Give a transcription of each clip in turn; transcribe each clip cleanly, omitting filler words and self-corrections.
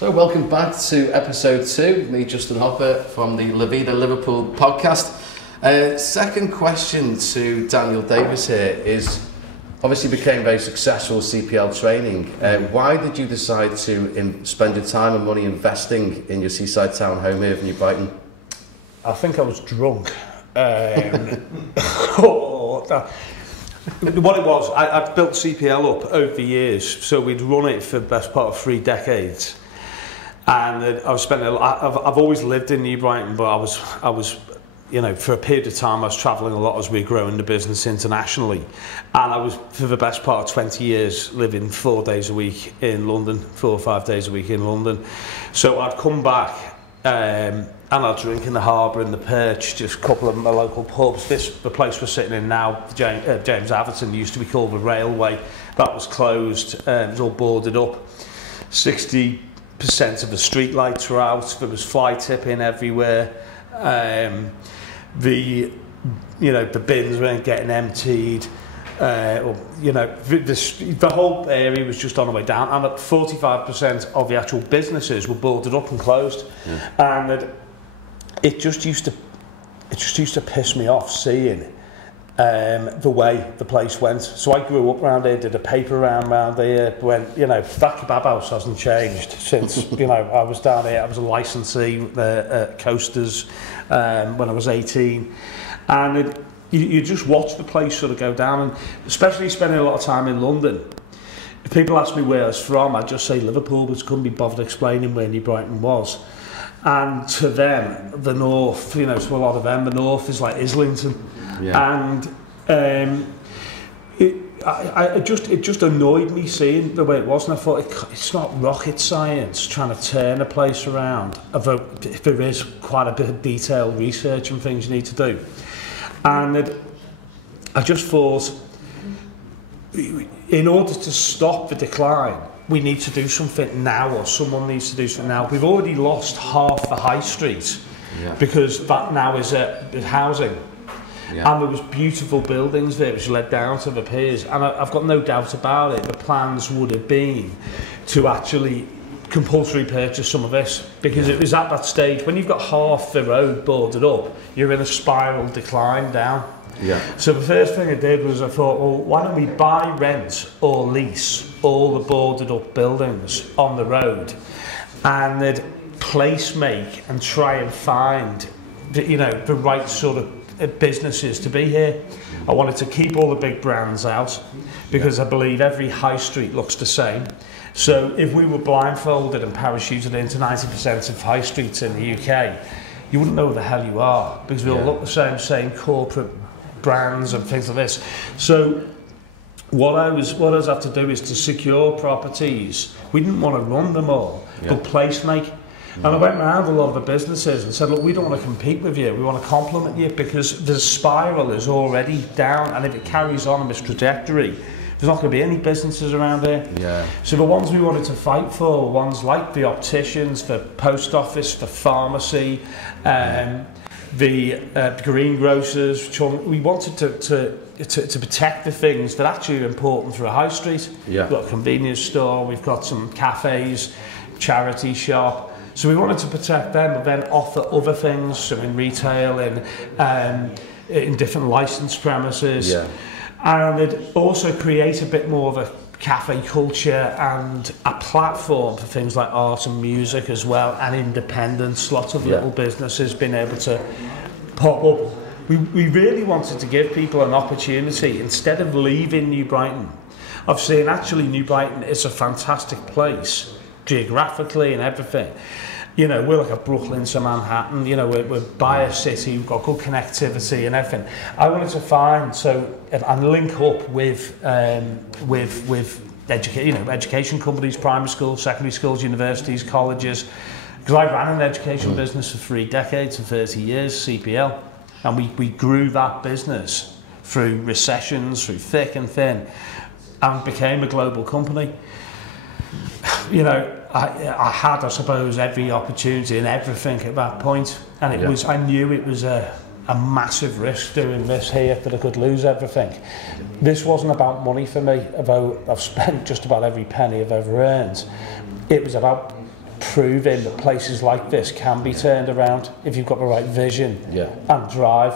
So welcome back to episode 2, me Justin Hopper from the Vida Liverpool podcast. Second question to Daniel Davies here is, obviously became very successful with CPL training. Why did you decide to spend your time and money investing in your seaside town home here in New Brighton? I think I was drunk. What it was, I'd built CPL up over the years, so we'd run it for the best part of 3 decades. And I was spending I've always lived in New Brighton, but I was, you know, for a period of time I was travelling a lot as we were growing the business internationally. And I was, for the best part of 20 years, living 4 days a week in London, 4 or 5 days a week in London. So I'd come back and I'd drink in the Harbour and the Perch, just a couple of my local pubs. The place we're sitting in now, James Atherton, used to be called the Railway. That was closed, it was all boarded up. 60% of the street lights were out, there was fly tipping everywhere. The bins weren't getting emptied. The whole area was just on the way down, and 45% of the actual businesses were boarded up and closed. And it just used to piss me off seeing the way the place went. So I grew up around here, did a paper round here, went, that kebab house hasn't changed since, I was down here. I was a licensee at Coasters when I was 18. And you just watch the place sort of go down, and especially spending a lot of time in London. If people ask me where I was from, I'd just say Liverpool, but couldn't be bothered explaining where New Brighton was. And to them, the north, to a lot of them, the north is like Islington. Yeah. And it just annoyed me seeing the way it was, and I thought it's not rocket science trying to turn a place around, although there is quite a bit of detailed research and things you need to do. And I just thought, in order to stop the decline, we need to do something now, or someone needs to do something now. We've already lost half the high street because that now is housing. Yeah. And there was beautiful buildings there which led down to the piers, and I've got no doubt about it, the plans would have been to actually compulsory purchase some of this, because it was at that stage when you've got half the road boarded up, you're in a spiral decline down. Yeah. So the first thing I did was I thought, well, why don't we buy, rent or lease all the boarded up buildings on the road, and they'd place make and try and find the right sort of businesses to be here. I wanted to keep all the big brands out, because I believe every high street looks the same. So if we were blindfolded and parachuted into 90% of high streets in the UK, you wouldn't know who the hell you are, because we all look the same corporate brands and things like this. So what I was have to do is to secure properties. We didn't want to run them all, but place make. And I went around a lot of the businesses and said, look, we don't want to compete with you, we want to complement you, because the spiral is already down, and if it carries on this trajectory, there's not going to be any businesses around here. Yeah. So the ones we wanted to fight for were ones like the opticians, the post office, the pharmacy, the greengrocers. We wanted to protect the things that actually are important for a high street. Yeah. We've got a convenience store, we've got some cafes, charity shop. So we wanted to protect them, but then offer other things, so in retail, in different licensed premises. Yeah. And it also create a bit more of a cafe culture and a platform for things like art and music as well, and independence. Lots of little businesses being able to pop up. We really wanted to give people an opportunity, instead of leaving New Brighton, of saying actually New Brighton is a fantastic place, geographically and everything. We're like a Brooklyn to Manhattan, we're by a city, we've got good connectivity and everything. I wanted to find, and link up with education companies, primary schools, secondary schools, universities, colleges, because I ran an education business for 3 decades and 30 years, CPL, and we grew that business through recessions, through thick and thin, and became a global company. I had, I suppose, every opportunity and everything at that point, and it was, I knew it was a massive risk doing this here, that I could lose everything. This wasn't about money for me, although I've spent just about every penny I've ever earned. It was about proving that places like this can be turned around if you've got the right vision and drive.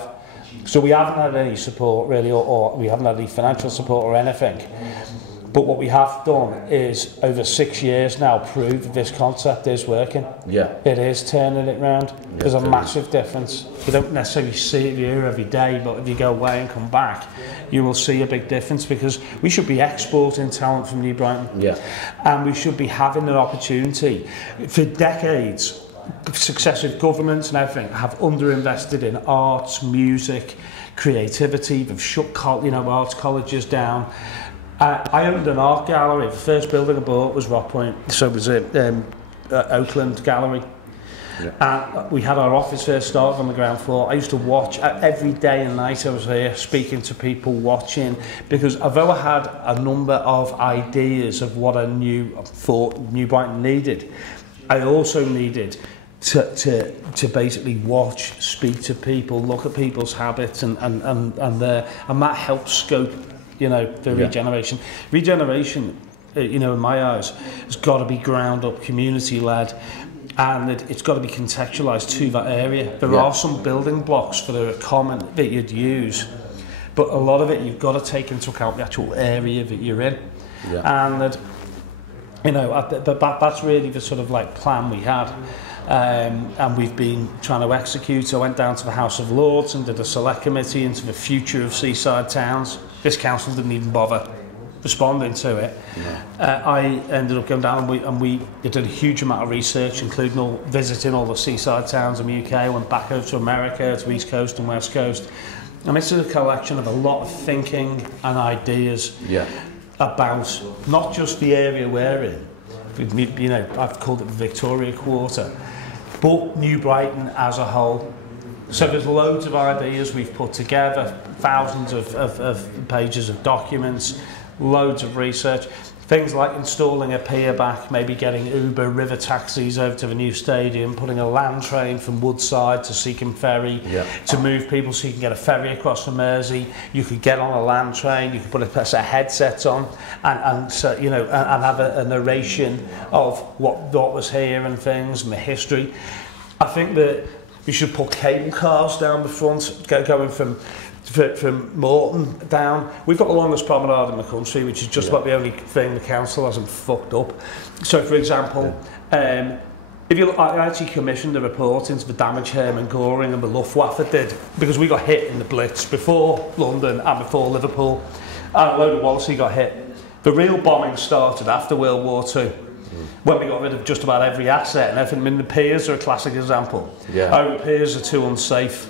So we haven't had any support really, or we haven't had any financial support or anything. But what we have done is, over 6 years now, prove this concept is working. Yeah. It is turning it round. There's a massive difference. You don't necessarily see it here every day, but if you go away and come back, you will see a big difference, because we should be exporting talent from New Brighton. Yeah. And we should be having an opportunity. For decades, successive governments and everything have underinvested in arts, music, creativity. They've shut arts colleges down. I owned an art gallery. The first building I bought was Rock Point, so it was Oakland Gallery. Yeah. And we had our office first started on the ground floor. I used to watch every day and night. I was here speaking to people, watching, because although I had a number of ideas of what I thought New Brighton needed, I also needed to basically watch, speak to people, look at people's habits, and that helps scope, the regeneration. Regeneration, in my eyes, has got to be ground up, community led, and it's got to be contextualised to that area. There are some building blocks that are common that you'd use, but a lot of it you've got to take into account the actual area that you're in, and that's really the sort of like plan we had. And we've been trying to execute. I went down to the House of Lords and did a select committee into the future of seaside towns. This council didn't even bother responding to it. I ended up going down and we did a huge amount of research, including visiting all the seaside towns in the UK. Went back over to America, to East Coast and West Coast. And this is a collection of a lot of thinking and ideas about not just the area we're in. I've called it the Victoria Quarter, but New Brighton as a whole. So there's loads of ideas we've put together, thousands of pages of documents, loads of research. Things like installing a pier back, maybe getting Uber river taxis over to the new stadium, putting a land train from Woodside to Seacombe Ferry to move people so you can get a ferry across the Mersey. You could get on a land train, you could put a set of headsets on and have a narration of what was here and things and the history. I think that we should put cable cars down the front, going from Morton down. We've got the longest promenade in the country, which is just about the only thing the council hasn't fucked up. So, for example, I actually commissioned a report into the damage Hermann Göring and the Luftwaffe did, because we got hit in the Blitz before London and before Liverpool, and a load of Wallasey got hit. The real bombing started after World War II, when we got rid of just about every asset and everything. I mean, the piers are a classic example. The piers are too unsafe.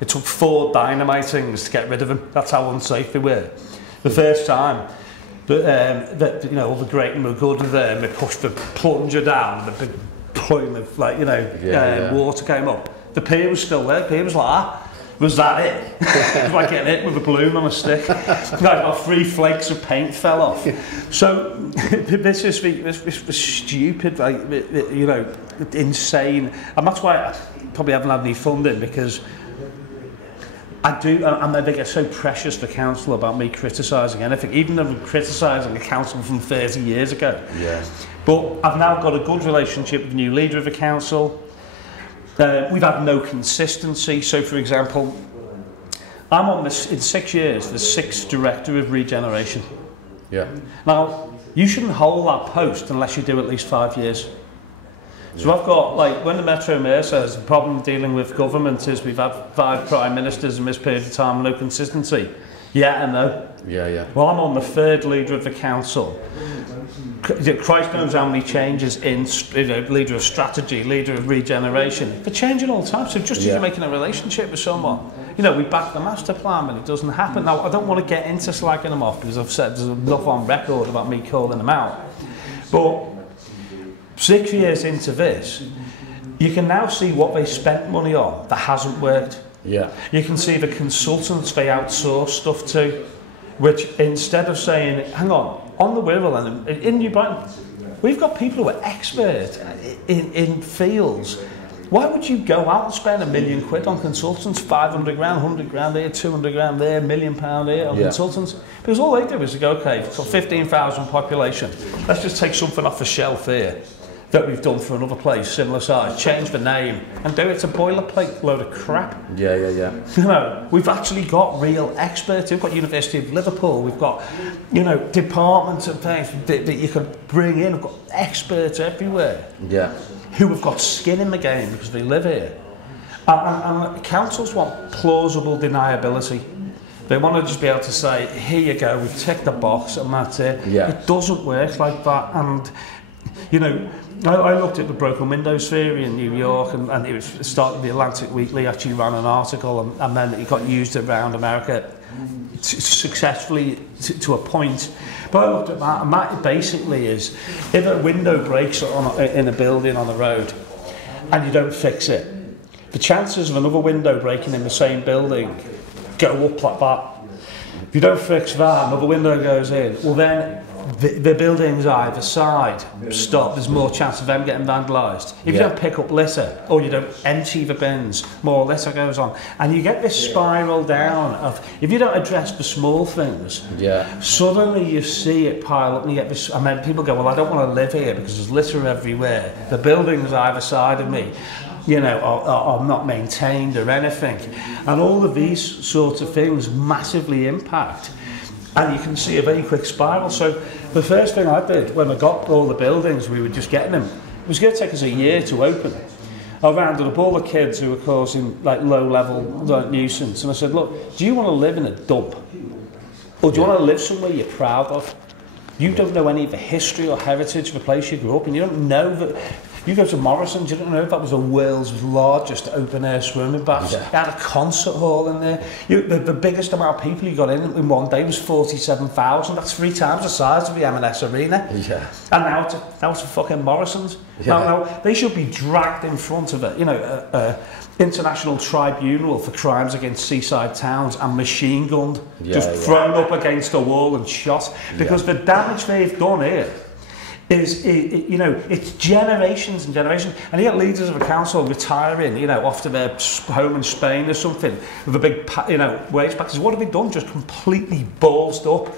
It took 4 dynamitings to get rid of them. That's how unsafe they were. The first time that all the Great were good with them, they pushed the plunger down, the big plume of water came up. The pier was still there. The pier was like that. Was that it? It was like getting hit with a balloon on a stick. About 3 flakes of paint fell off. So this was stupid, insane, and that's why I probably haven't had any funding, because and they get so precious, the council, about me criticising anything, even though I'm criticising the council from 30 years ago. But I've now got a good relationship with the new leader of the council. We've had no consistency. So, for example, I'm on this in 6 years, the 6th director of regeneration. Now, you shouldn't hold that post unless you do at least 5 years. So I've got, when the Metro Mayor says the problem dealing with government is we've had 5 prime ministers in this period of time, no consistency. Yeah and no. Well, I'm on the 3rd leader of the council. Christ knows how many changes in leader of strategy, leader of regeneration. They're changing all the time. So just as you're making a relationship with someone, we back the master plan, but it doesn't happen. Now, I don't want to get into slagging them off, because I've said there's enough on record about me calling them out. But 6 years into this, you can now see what they spent money on that hasn't worked. You can see the consultants they outsource stuff to, which instead of saying, hang on the Wirral and in New Brighton, we've got people who are expert in fields. Why would you go out and spend £1 million on consultants, 500 grand, 100 grand here, 200 grand there, £1 million here on consultants? Because all they do is they go, okay, for 15,000 population, let's just take something off the shelf here. that we've done for another place, similar size, change the name and do it. It's a boilerplate load of crap. Yeah. You know, we've actually got real experts. We've got University of Liverpool, we've got, you know, departments and things that you can bring in. We've got experts everywhere. Yeah. Who have got skin in the game because they live here. And councils want plausible deniability. They want to just be able to say, here you go, we've ticked the box and that's it. Yeah. It doesn't work like that. And, you know, I looked at the broken windows theory in New York, and it was started, the Atlantic Weekly actually ran an article, and then it got used around America successfully to a point. But I looked at that, and that basically is, if a window breaks in a building on the road and you don't fix it, the chances of another window breaking in the same building go up like that. If you don't fix that, another window goes in, well then the buildings either side stop, there's more chance of them getting vandalised. If you don't pick up litter, or you don't empty the bins, more litter goes on. And you get this spiral down of, if you don't address the small things, suddenly you see it pile up and you get this, and then people go, well, I don't want to live here because there's litter everywhere. The buildings either side of me, you know, are not maintained or anything. And all of these sorts of things massively impact. And you can see a very quick spiral. So the first thing I did when I got all the buildings, we were just getting them, it was going to take us a year to open. I rounded up all the kids who were causing like low-level nuisance, and I said, look, do you want to live in a dump? Or do you want to live somewhere you're proud of? You don't know any of the history or heritage of the place you grew up in. You don't know that. You go to Morrison's, you don't know if that was the world's largest open-air swimming bath. It had a concert hall in there. The biggest amount of people you got in one day was 47,000. That's 3 times the size of the M&S Arena. And now it's a fucking Morrison's. Now, they should be dragged in front of a international tribunal for crimes against seaside towns and machine gunned, just thrown up against a wall and shot. Because the damage they've done here is, you know, it's generations and generations. And you get leaders of a council retiring, you know, off to their home in Spain or something, with a big, you know, waste package. What have they done? Just completely ballsed up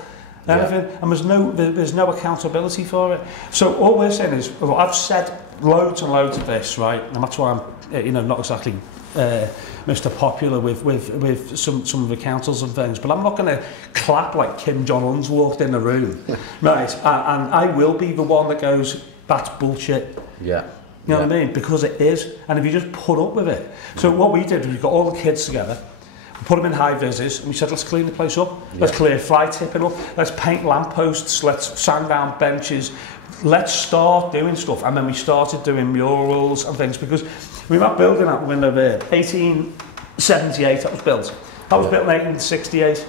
everything, and there's no accountability for it. So all we're saying is, well, I've said loads and loads of this, right, and that's why I'm, you know, not exactly Mr. Popular with some of the councils and things, but I'm not going to clap like Kim Jong-un's walked in the room, right? And I will be the one that goes, that's bullshit. You know what I mean? Because it is, and if you just put up with it. So what we did, we got all the kids together, we put them in high vises, and we said, let's clean the place up, let's clear fly tipping up, let's paint lampposts, let's sand down benches, let's start doing stuff. And then we started doing murals and things, because we were building out the window there, 1878 that was built. That was built in 1868.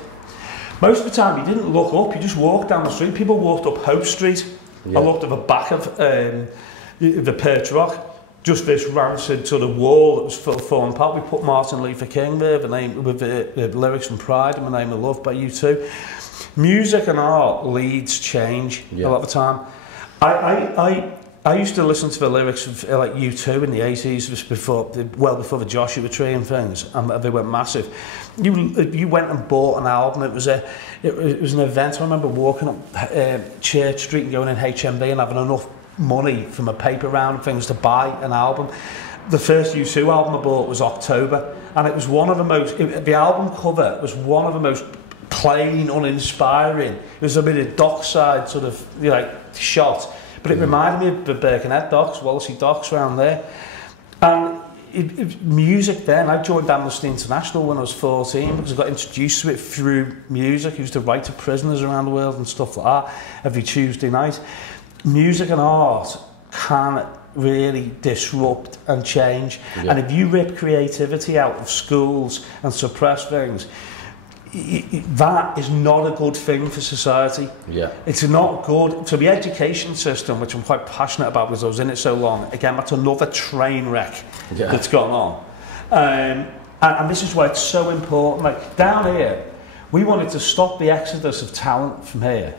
Most of the time you didn't look up, you just walked down the street. People walked up Hope Street. I looked at the back of the Perch Rock, just this rancid sort of wall that was falling apart. We put Martin Luther King there, with the lyrics from Pride and The Name of Love by U2. Music and art leads change a lot of the time. I used to listen to the lyrics of like U2 in the 80s, well before the Joshua Tree and things, and they went massive. You went and bought an album. It was an event. I remember walking up Church Street and going in HMV and having enough money from a paper round and things to buy an album. The first U2 album I bought was October, and it was one of the most. The album cover was one of the most plain, uninspiring. It was a bit of dockside sort of, you know, shot. But it reminded me of the Birkenhead docks, Wallasey docks around there. And music then, I joined Amnesty International when I was 14 because I got introduced to it through music. I used to write to prisoners around the world and stuff like that every Tuesday night. Music and art can really disrupt and change. And if you rip creativity out of schools and suppress things, that is not a good thing for society. It's not good. So the education system, which I'm quite passionate about because I was in it so long, again, that's another train wreck that's gone on. And this is why it's so important. Like down here, we wanted to stop the exodus of talent from here.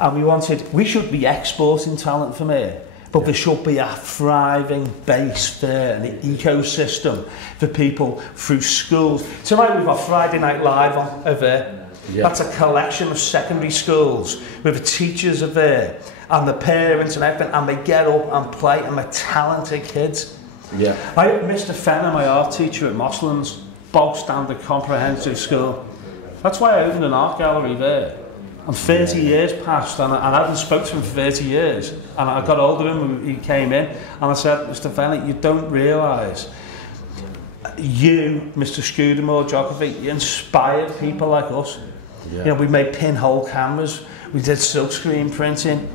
And we should be exporting talent from here. But there should be a thriving base there, an ecosystem for people through schools. Tonight we've got Friday Night Live on over there. Yeah. That's a collection of secondary schools where the teachers are there and the parents and everything, and they get up and play, and they're talented kids. Yeah. I had Mr. Fenner, my art teacher at Moslands, bog standard comprehensive school. That's why I opened an art gallery there. And 30 years passed, and I hadn't spoken to him for 30 years. And I got hold of him when he came in, and I said, Mr. Fenner, you don't realise, you, Mr. Scudamore, geography, you inspired people like us. Yeah. You know, we made pinhole cameras, we did silkscreen printing,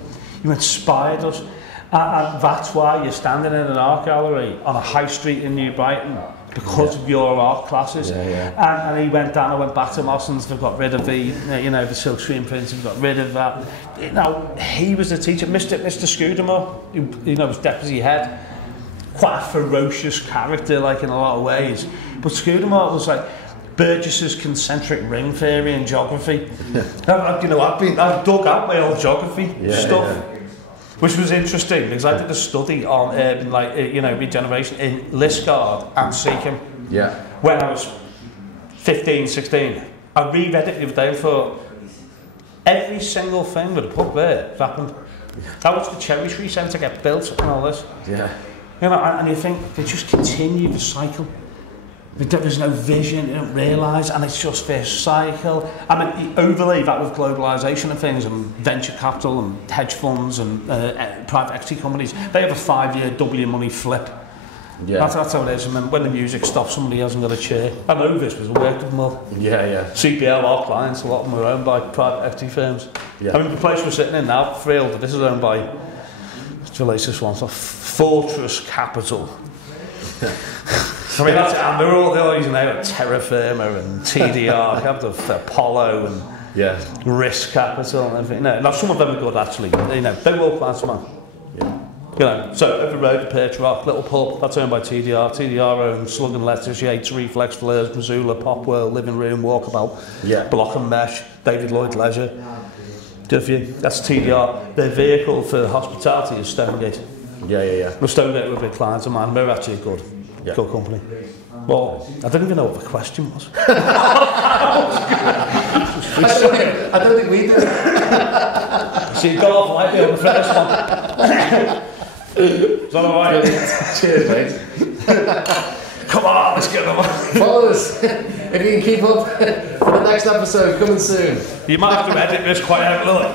you inspired us. And that's why you're standing in an art gallery on a high street in New Brighton, because of your art classes. And he went down, I went back to Moslands, they've got rid of the, you know, the silkscreen printing, got rid of that. You know, he was the teacher, Mr. Scudamore, you know, was deputy head. Quite a ferocious character, like, in a lot of ways. But Scudamore was like Burgess's concentric ring theory in geography. You know, I've dug out my old geography stuff. Which was interesting because I did a study on urban, you know, regeneration in Liskeard and Seacombe. Yeah. When I was 15, 16, I reread it the other day and thought, every single thing that I put there happened. I watched the Cherry Tree Centre get built and all this. Yeah. You know, and you think they just continue the cycle. There's no vision, you don't realise, and it's just this cycle. I mean, you overlay that with globalisation and things, and venture capital, and hedge funds, and private equity companies. They have a 5-year double your money flip. Yeah. That's how it is. And then when the music stops, somebody hasn't got a chair. I know this was worked with them all. Yeah. CPL, our clients, a lot of them are owned by private equity firms. Yeah. I mean, the place we're sitting in now, thrilled, this is owned by, what's the latest one? So Fortress Capital. I mean, and they're all using like Terra Firma and TDR, Capital Apollo and Risk Capital and everything. No, now some of them are good actually. You know, they're all class, man. Yeah. You know, so over the road to Perch Rock, Little Pub, that's owned by TDR. TDR owns Slug and Lettuce, Yates, Reflex, Fleurs, Missoula, Pop World, Living Room, Walkabout, Block and Mesh, David Lloyd Leisure. That's TDR. Their vehicle for hospitality is Stonegate. Yeah. Well, Stonegate were big clients of mine. We're actually good company. Well, I didn't even know what the question was. I don't think we did. So you got off lightly on the first one. Is that alright? Cheers, mate. Come on, let's get them. Follow us. If you can keep up for the next episode, coming soon. You might have to edit this quite heavily.